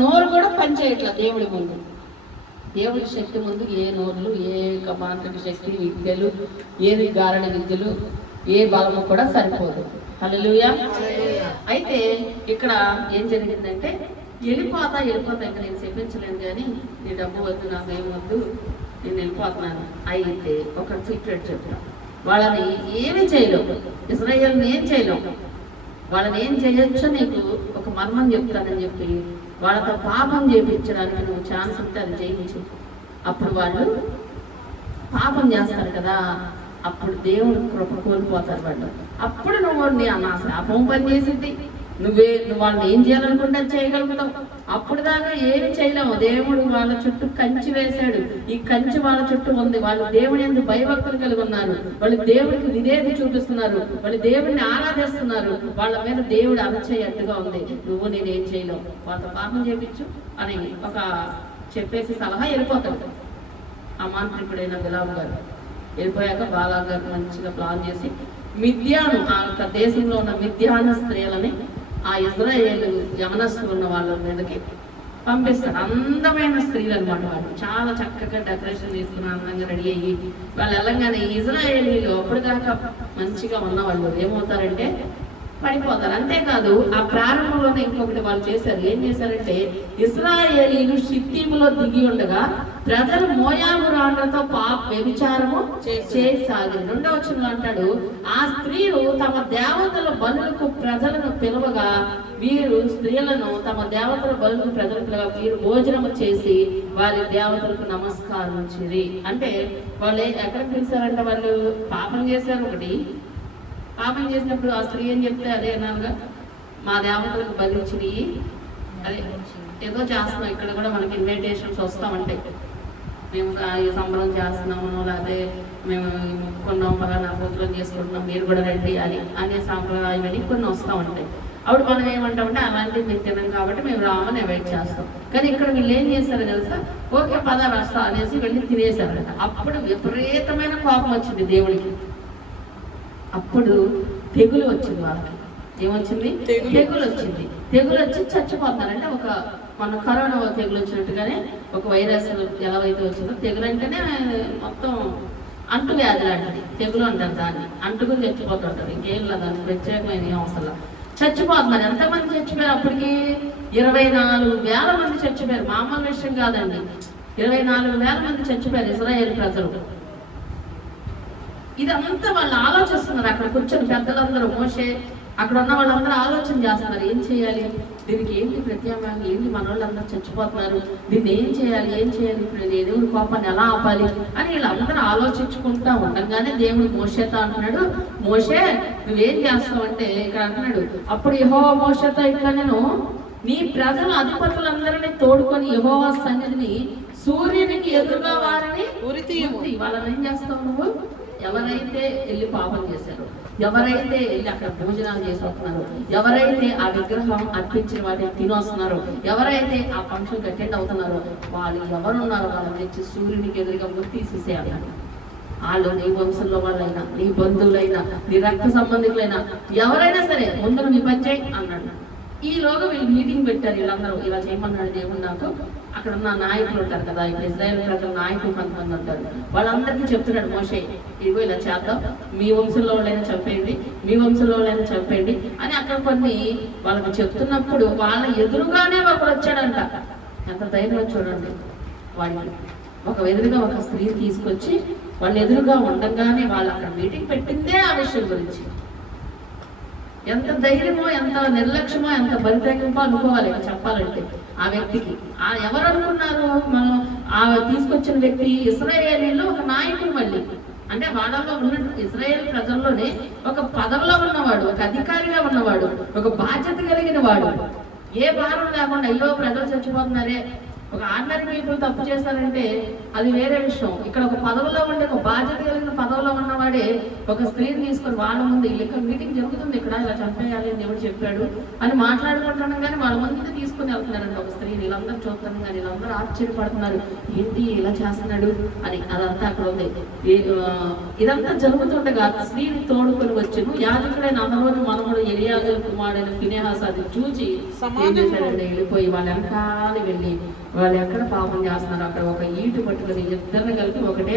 నోరు కూడా పనిచేయట్లా దేవుడి ముందు. దేవుడి శక్తి ముందు ఏ నోర్లు ఏ మాంత్రిక శక్తి విద్యలు ఏది గారణ విద్యలు ఏ బలము కూడా సరిపోదు. అలలుయా అయితే ఇక్కడ ఏం జరిగిందంటే వెళ్ళిపోతా వెళ్ళిపోతా ఇంకా నేను చెప్పించలేను కానీ నీ డబ్బు వద్దు నాకు ఏం వద్దు నేను వెళ్ళిపోతున్నాను అయితే ఒక సీక్రెట్ చెప్తా. వాళ్ళని ఏమీ చేయలేవు. ఇజ్రాయల్ని ఏం చేయలేవు. వాళ్ళని ఏం చేయొచ్చో నీకు ఒక మర్మం చెప్తానని చెప్పి వాళ్ళతో పాపం చేయించడానికి నువ్వు ఛాన్స్ ఉంటే అది చేయించు. అప్పుడు వాళ్ళు పాపం చేస్తారు కదా అప్పుడు దేవుడు కృప కోల్పోతారు వాళ్ళు. అప్పుడు నువ్వు నీ నా శాపం పని చేసింది నువ్వే నువ్వు వాళ్ళని ఏం చేయాలనుకుంటే అది చేయగలుగుతావు. అప్పుడు దాకా ఏమి చేయలేము. దేవుడు వాళ్ళ చుట్టూ కంచి వేశాడు. ఈ కంచి వాళ్ళ చుట్టూ ఉంది. వాళ్ళు దేవుని ఎందుకు భయభక్తులు కలిగి ఉన్నారు. వాళ్ళు దేవుడికి విధేయత చూపిస్తున్నారు. వాళ్ళు దేవుడిని ఆరాధిస్తున్నారు. వాళ్ళ మీద దేవుడు అరచేయట్టుగా ఉంది. నువ్వు నేనేం చేయలేవు. వాళ్ళతో పాపం చేపించు అని ఒక చెప్పేసి సలహా వెళ్ళిపోతాడు. ఆ మాంత్రికుడైన బిలాం గారు వెళ్ళిపోయాక బాలా గారు మంచిగా ప్లాన్ చేసి మిథ్యాను ఆ యొక్క దేశంలో ఉన్న మిథ్యాన స్త్రీలని ఆ ఇజ్రాయేల్ యవనస్తులు ఉన్న వాళ్ళ మీదకి పంపిస్తారు. అందమైన స్త్రీలు అనమాట వాళ్ళు. చాలా చక్కగా డెకరేషన్ చేసుకుని అందంగా రెడీ అయ్యి వాళ్ళు వెళ్ళంగానే ఇజ్రాయేలీలు అప్పటిదాకా మంచిగా ఉన్న వాళ్ళు ఏమవుతారంటే పడిపోతారు. అంతేకాదు ఆ ప్రారంభంలోనే ఇంకొకటి వాళ్ళు చేశారు. ఏం చేశారంటే ఇస్రాయేలీలు షిత్తీములో దిగి ఉండగా ప్రజలు మోయాబు రాళ్ళతో పాప వ్యభిచారము చేసాగి రెండో వచ్చిన అంటాడు ఆ స్త్రీలు తమ దేవతల బలులకు ప్రజలను పిలువగా వీరు స్త్రీలను తమ దేవతల బలులకు ప్రజలు పిలువగా వీరు భోజనము చేసి వారి దేవతలకు నమస్కారం చిరి. అంటే వాళ్ళు ఎక్కడికి పిలిచారంటే వాళ్ళు? పాపం చేశారు ఒకటి. పాపం చేసినప్పుడు ఆ స్త్రీ ఏం చెప్తే అదే అన్నారుగా మా దేవతలకు బలిచ్చినవి అదే ఏదో చేస్తున్నాం. ఇక్కడ కూడా మనకి ఇన్విటేషన్స్ వస్తూ ఉంటాయి మేము ఈ సంబరం చేస్తున్నాము లేకపోతే మేము ఈ మొక్కుకున్నాం పలానా పూజలు చేసుకుంటున్నాం మీరు కూడా రండి అని అనే సాంప్రదాయం అని కొన్ని వస్తూ ఉంటాయి అప్పుడు మనం ఏమంటామంటే అలాంటివి మేము తినం కాబట్టి మేము రామని అవాయిడ్ చేస్తాం. కానీ ఇక్కడ వీళ్ళు ఏం చేస్తారు తెలుసా? ఓకే పద వస్తా అనేసి వెళ్ళి తినేశారు అప్పుడు విపరీతమైన కోపం వచ్చింది దేవుడికి. అప్పుడు తెగులు వచ్చింది వాళ్ళకి. ఏమొచ్చింది? తెగులు. వచ్చింది తెగులు వచ్చి చచ్చిపోతున్నారు అంటే ఒక మన కరోనా తెగులు వచ్చినట్టుగానే ఒక వైరస్ ఎలా అయితే వచ్చిందో తెగులు అంటేనే మొత్తం అంటు వ్యాధి లాంటిది. తెగులు అంటారు దాన్ని. అంటుకుని చచ్చిపోతుంటారు ఇంకేం లేదు దానికి ప్రత్యేకమైన ఏం అవసరం. చచ్చిపోతున్నారు. ఎంతమంది చచ్చిపోయారు? అప్పటికి ఇరవై నాలుగు వేల మంది చచ్చిపోయారు. మామూలు విషయం కాదండి. ఇరవై నాలుగు వేల మంది చచ్చిపోయారు ఇజ్రాయేల్ ప్రజలు. ఇదంతా వాళ్ళు ఆలోచిస్తున్నారు. అక్కడ కూర్చొని పెద్దలందరూ మోసే అక్కడ ఉన్న వాళ్ళందరూ ఆలోచన చేస్తున్నారు. ఏం చేయాలి? దీనికి ఏంటి ప్రత్యామ్నాయం? ఏంటి మన వాళ్ళందరూ చచ్చిపోతున్నారు? దీన్ని ఏం చేయాలి? ఏం చేయాలి? ఇప్పుడు దేవుడి కోపాన్ని ఎలా ఆపాలి? అని వీళ్ళందరూ ఆలోచించుకుంటా ఉండగానే దేవుడు మోసేతో అంటున్నాడు మోసే నువ్వేం చేస్తావు అంటే ఇక్కడ అంటున్నాడు అప్పుడు యహో మోసేతో ఇట్లా నేను నీ ప్రజల అధిపతులందరినీ తోడుకొని యహోవా సన్నిధిని సూర్యునికి ఎదురుగా వారిని. వాళ్ళని ఏం చేస్తావు నువ్వు? ఎవరైతే వెళ్ళి పాపం చేశారో ఎవరైతే వెళ్ళి అక్కడ భోజనాలు చేసి వస్తున్నారు ఎవరైతే ఆ విగ్రహం అర్పించిన వాటిని తినొస్తున్నారో ఎవరైతే ఆ ఫంక్షన్ అటెండ్ అవుతున్నారో వాళ్ళు ఎవరున్నారో వాళ్ళని తెచ్చి సూర్యునికి ఎదురుగా తీసేసేయాలి వాళ్ళు నీ వంశంలో వాళ్ళైనా నీ బంధువులైనా నీ రక్త సంబంధికులైనా ఎవరైనా సరే ముందు నీ పని అన్నాడు. ఈలోగా వీళ్ళు మీటింగ్ పెట్టారు వీళ్ళందరూ. ఇలా చేయమన్నాడు దేవుడు నాకు. అక్కడ ఉన్న నాయకులు ఉంటారు కదా ఇప్పుడు ఇజ్రాయల్ ప్రజల నాయకులు కొంతమంది ఉంటారు. వాళ్ళందరికీ చెప్తున్నాడు మోషే ఇదిగో ఇలా చేద్దాం. మీ వంశంలో వాళ్ళైనా చంపేయండి. మీ వంశంలో వాళ్ళైనా చంపేయండి. అని అక్కడ కొన్ని వాళ్ళకి చెప్తున్నప్పుడు వాళ్ళ ఎదురుగానే ఒకడు వచ్చాడంట. ఎంత ధైర్యం చూడండి. వాళ్ళని ఒక ఎదురుగా ఒక స్త్రీ తీసుకొచ్చి వాళ్ళ ఎదురుగా ఉండగానే వాళ్ళు అక్కడ మీటింగ్ పెట్టిందే ఆ విషయం గురించి. ఎంత ధైర్యమో ఎంత నిర్లక్ష్యమో ఎంత బరితెగింపో అనుకోవాలి చెప్పాలంటే ఆ వ్యక్తికి. ఆ ఎవరు అనుకున్నారు మనం ఆ తీసుకొచ్చిన వ్యక్తి ఇస్రాయేలీలో ఒక నాయకుడు మళ్ళీ. అంటే వాళ్ళలో ఉన్నట్టు ఇస్రాయేల్ ప్రజల్లోనే ఒక పదవిలో ఉన్నవాడు ఒక అధికారిగా ఉన్నవాడు ఒక బాధ్యత కలిగిన వాడు. ఏ భారం లేకుండా అయ్యో ప్రజలు చచ్చిపోతున్నారే ఒక ఆర్డినరీ పీపుల్ తప్పు చేస్తారంటే అది వేరే విషయం. ఇక్కడ ఒక పదవిలో ఉండే ఒక బాధ్యత కలిగిన పదవిలో ఉన్నవాడే ఒక స్త్రీని తీసుకొని వాళ్ళ ముందు ఇక్కడ మీటింగ్ జరుగుతుంది ఇక్కడ ఇలా చంపేయాలి అని దేవుడు చెప్పాడు అని మాట్లాడుకుంటున్నాం కానీ వాళ్ళ ముందు తీసుకుని వెళ్తున్నారంటే ఒక స్త్రీ వీళ్ళందరూ చూస్తున్నారు కానీ వీళ్ళందరూ ఆశ్చర్యపడుతున్నారు. ఏంటి ఇలా చేస్తున్నాడు అని అదంతా అక్కడ ఉంది. ఇదంతా జరుగుతుండగా స్త్రీని తోడుకొని వచ్చాను. యాజకుడైన అహరోను మనముడు ఎలియాజు కుమారుడైన ఫినేహాస్ అది చూచి ఏం వెళ్ళిపోయి వాళ్ళ వెనకాల వెళ్ళి వాళ్ళు ఎక్కడ పాపం చేస్తున్నారు అక్కడ ఒక ఈటు పట్టుకుని ఇద్దరిని కలిపి ఒకటే